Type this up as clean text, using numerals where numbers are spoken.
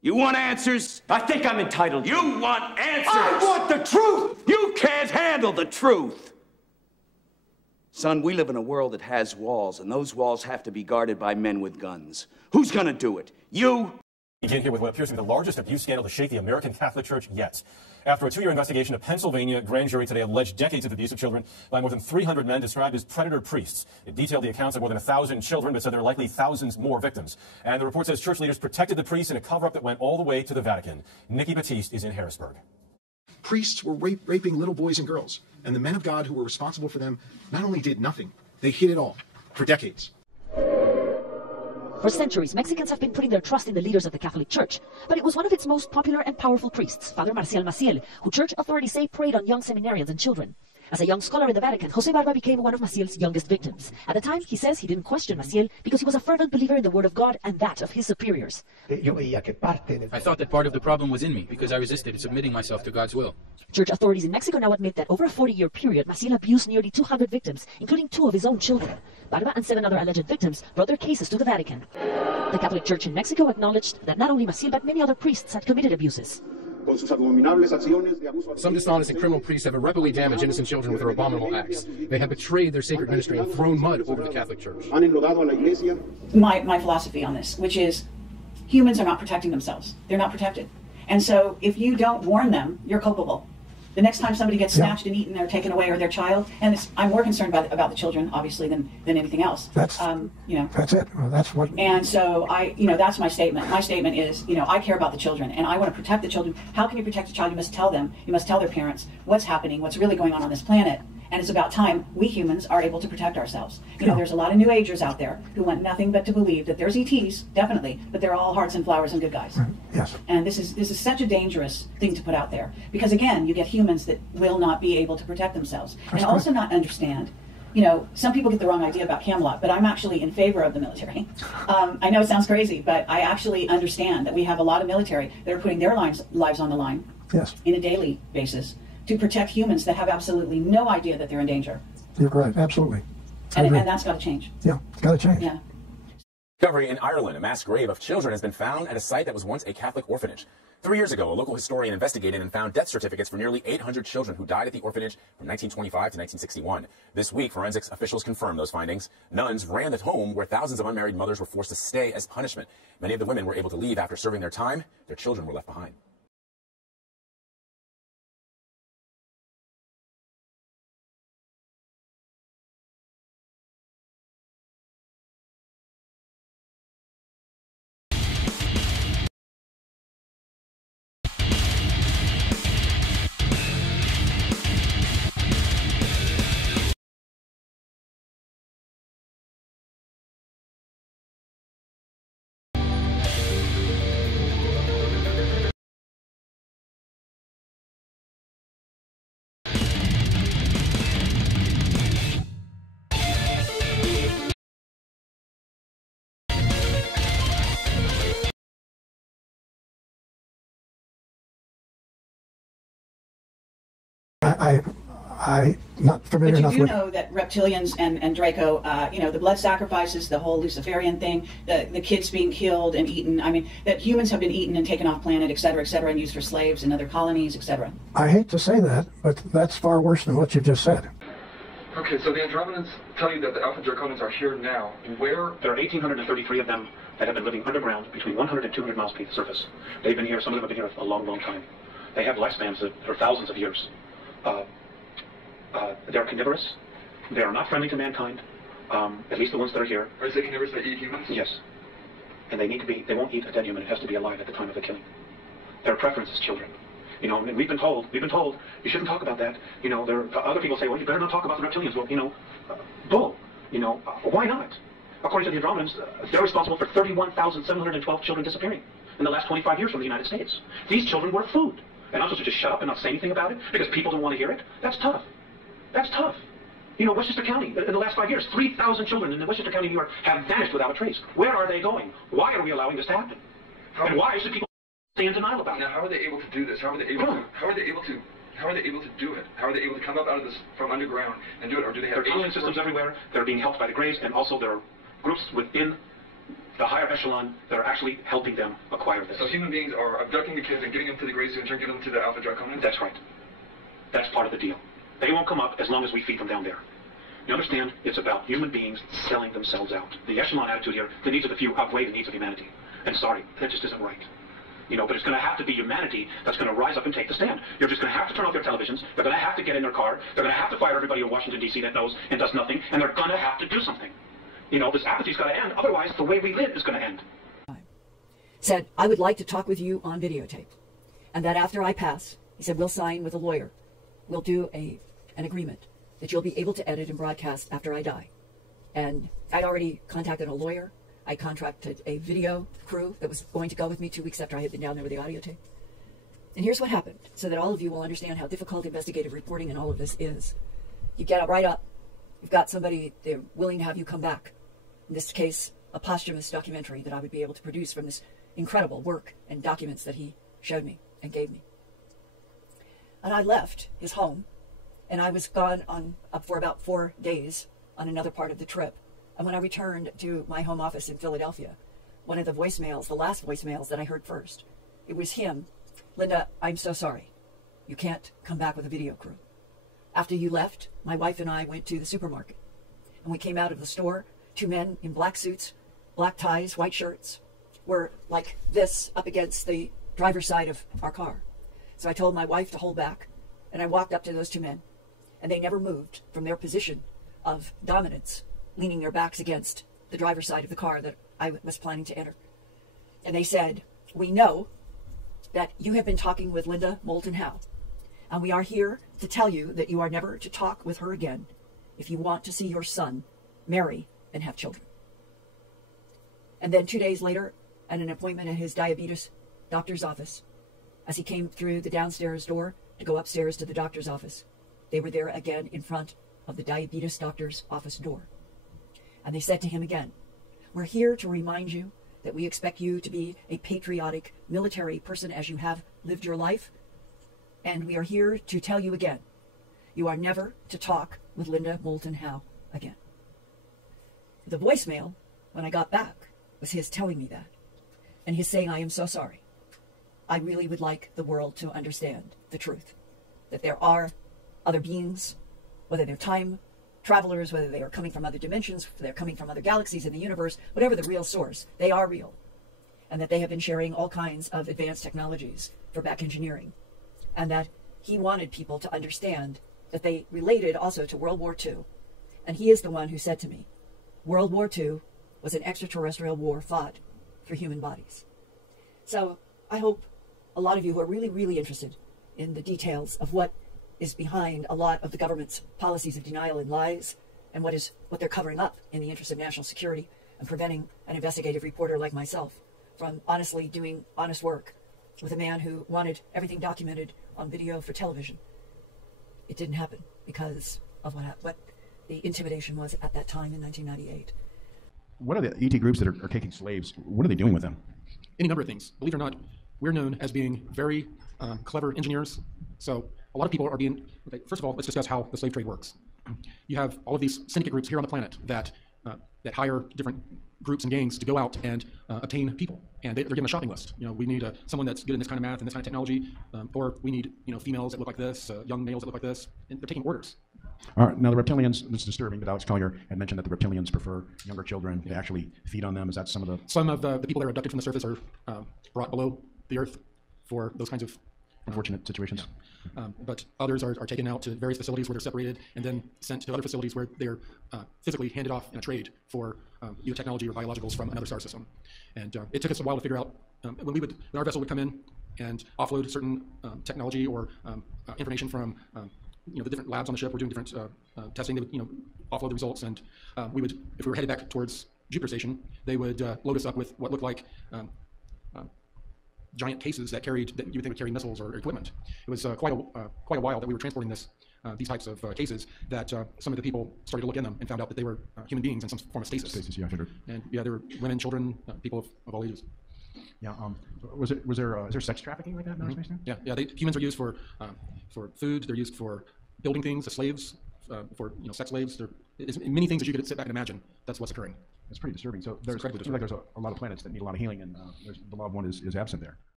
You want answers? I think I'm entitled. You want answers? I want the truth! You can't handle the truth! Son, we live in a world that has walls, and those walls have to be guarded by men with guns. Who's gonna do it? You? Begin here with what appears to be the largest abuse scandal to shake the American Catholic Church yet. After a 2-year investigation, a Pennsylvania grand jury today alleged decades of abuse of children by more than 300 men described as predator priests. It detailed the accounts of more than 1,000 children, but said there are likely thousands more victims. And the report says church leaders protected the priests in a cover-up that went all the way to the Vatican. Nikki Battiste is in Harrisburg. Priests were raping little boys and girls, and the men of God who were responsible for them not only did nothing, they hid it all for decades. For centuries, Mexicans have been putting their trust in the leaders of the Catholic Church, but it was one of its most popular and powerful priests, Father Marcial Maciel, who church authorities say preyed on young seminarians and children. As a young scholar in the Vatican, Jose Barba became one of Maciel's youngest victims. At the time, he says he didn't question Maciel because he was a fervent believer in the Word of God and that of his superiors. I thought that part of the problem was in me because I resisted submitting myself to God's will. Church authorities in Mexico now admit that over a 40-year period, Maciel abused nearly 200 victims, including 2 of his own children. Barba and 7 other alleged victims brought their cases to the Vatican. The Catholic Church in Mexico acknowledged that not only Maciel but many other priests had committed abuses. Some dishonest and criminal priests have irreparably damaged innocent children with their abominable acts. They have betrayed their sacred ministry and thrown mud over the Catholic Church. My philosophy on this, which is humans are not protecting themselves. They're not protected. And so if you don't warn them, you're culpable. The next time somebody gets snatched and eaten or taken away, or their child, and I'm more concerned about the children, obviously, than anything else. That's that's it. Well, that's what. And so that's my statement. My statement is, I care about the children, and I want to protect the children. How can you protect a child? You must tell them. You must tell their parents what's happening, what's really going on this planet. And it's about time we humans are able to protect ourselves. There's a lot of New Agers out there who want nothing but to believe that there's ETs, definitely, but they're all hearts and flowers and good guys. Right. Yes. And this is such a dangerous thing to put out there, because again, you get humans that will not be able to protect themselves and also not understand. Some people get the wrong idea about Camelot, but I'm actually in favor of the military. I know it sounds crazy, but I actually understand that we have a lot of military that are putting their lives on the line in a daily basis to protect humans that have absolutely no idea that they're in danger. You're right, absolutely. And that's got to change. Yeah, it's got to change. Yeah. Discovery in Ireland, a mass grave of children has been found at a site that was once a Catholic orphanage. 3 years ago, a local historian investigated and found death certificates for nearly 800 children who died at the orphanage from 1925 to 1961. This week, forensics officials confirmed those findings. Nuns ran the home where thousands of unmarried mothers were forced to stay as punishment. Many of the women were able to leave after serving their time. Their children were left behind. I'm not familiar enough with... But you do know that reptilians and Draco, the blood sacrifices, the whole Luciferian thing, the kids being killed and eaten, that humans have been eaten and taken off planet, et cetera, and used for slaves in other colonies, et cetera. I hate to say that, but that's far worse than what you just said. Okay, so the Andromedans tell you that the Alpha Draconians are here now. Where? There are 1,833 of them that have been living underground between 100 and 200 miles beneath the surface. They've been here, some of them have been here a long, long time. They have lifespans that are thousands of years. They're carnivorous. They are not friendly to mankind, at least the ones that are here. Are they carnivorous that eat humans? Yes. And they won't eat a dead human. It has to be alive at the time of the killing. Their preference is children. And we've been told, you shouldn't talk about that. Other people say, well, you better not talk about the reptilians. Well, bull. Why not? According to the Andromedans, they're responsible for 31,712 children disappearing in the last 25 years from the United States. These children were food. And I'm supposed to just shut up and not say anything about it because people don't want to hear it? That's tough. That's tough. Westchester County, in the last 5 years, 3,000 children in Westchester County, New York, have vanished without a trace. Where are they going? Why are we allowing this to happen? And why should people stay in denial about it? Now, how are they able to do this? How are they able to do it? How are they able to come up out of this from underground and do it? Or do they have... There are tunneling systems everywhere. They're being helped by the graves, and also there are groups within the higher echelon that are actually helping them acquire this. So human beings are abducting the kids and getting them to the Grey Suit and giving them to the Alpha Draconians? That's right. That's part of the deal. They won't come up as long as we feed them down there. You understand? It's about human beings selling themselves out. The echelon attitude here, the needs of the few outweigh the needs of humanity. And sorry, that just isn't right. You know, but it's going to have to be humanity that's going to rise up and take the stand. You're just going to have to turn off their televisions. They're going to have to get in their car. They're going to have to fire everybody in Washington, D.C. that knows and does nothing. And they're going to have to do something. You know, this apathy's got to end. Otherwise, the way we live is going to end. Said, I would like to talk with you on videotape. And that after I pass, he said, we'll sign with a lawyer. We'll do an agreement that you'll be able to edit and broadcast after I die. And I'd already contacted a lawyer. I contracted a video crew that was going to go with me 2 weeks after I had been down there with the audio tape. And here's what happened, so that all of you will understand how difficult investigative reporting and all of this is. You get right up. You've got somebody, they're willing to have you come back. In this case, a posthumous documentary that I would be able to produce from this incredible work and documents that he showed me and gave me. And I left his home, and I was gone for about 4 days on another part of the trip. And when I returned to my home office in Philadelphia, one of the voicemails, the last voicemails that I heard first, it was him. Linda, I'm so sorry. You can't come back with a video crew. After you left, my wife and I went to the supermarket. And we came out of the store. 2 men in black suits, black ties, white shirts, were like this up against the driver's side of our car. So I told my wife to hold back, and I walked up to those 2 men, and they never moved from their position of dominance, leaning their backs against the driver's side of the car that I was planning to enter. And they said, we know that you have been talking with Linda Moulton Howe, and we are here to tell you that you are never to talk with her again if you want to see your son marry and have children. And then 2 days later, at an appointment at his diabetes doctor's office, as he came through the downstairs door to go upstairs to the doctor's office, they were there again in front of the diabetes doctor's office door. And they said to him again, we're here to remind you that we expect you to be a patriotic military person as you have lived your life. And we are here to tell you again, you are never to talk with Linda Moulton Howe again. The voicemail, when I got back, was his telling me that. And his saying, I am so sorry. I really would like the world to understand the truth. That there are other beings, whether they're time travelers, whether they are coming from other dimensions, whether they're coming from other galaxies in the universe, whatever the real source, they are real. And that they have been sharing all kinds of advanced technologies for back engineering. And that he wanted people to understand that they related also to World War II. And he is the one who said to me, World War II was an extraterrestrial war fought for human bodies. So I hope a lot of you who are really, really interested in the details of what is behind a lot of the government's policies of denial and lies, and what they're covering up in the interest of national security and preventing an investigative reporter like myself from honestly doing honest work with a man who wanted everything documented on video for television. It didn't happen because of what the intimidation was at that time in 1998. What are the ET groups that are taking slaves? What are they doing with them? Any number of things. Believe it or not, we're known as being very clever engineers. So a lot of people are being, okay, first of all, let's discuss how the slave trade works. You have all of these syndicate groups here on the planet that hire different groups and gangs to go out and obtain people. And they're given a shopping list. You know, we need someone that's good in this kind of math and this kind of technology, or we need, females that look like this, young males that look like this, and they're taking orders. All right, now the reptilians, this is disturbing, but Alex Collier had mentioned that the reptilians prefer younger children. They actually feed on them. Is that some of the... Some of the people that are abducted from the surface are brought below the earth for those kinds of... unfortunate situations. Yeah. But others are taken out to various facilities where they're separated and then sent to other facilities where they're physically handed off in a trade for either technology or biologicals from another star system. And it took us a while to figure out, when our vessel would come in and offload certain technology or information from the different labs on the ship, we're doing different testing, they would offload the results, and we would, if we were headed back towards Jupiter Station, they would load us up with what looked like giant cases that you would think would carry missiles or equipment. It was quite a while that we were transporting these types of cases that some of the people started to look in them and found out that they were human beings in some form of stasis. Stasis, yeah, I figured. And yeah, there were women, children, people of all ages. Yeah. Is there sex trafficking like that in outer space now? Yeah. Humans are used for food. They're used for building things. The slaves for sex slaves. There's many things that you could sit back and imagine. That's what's occurring. It's pretty disturbing. So there's, incredibly seems like there's a lot of planets that need a lot of healing, and the law of one is absent there.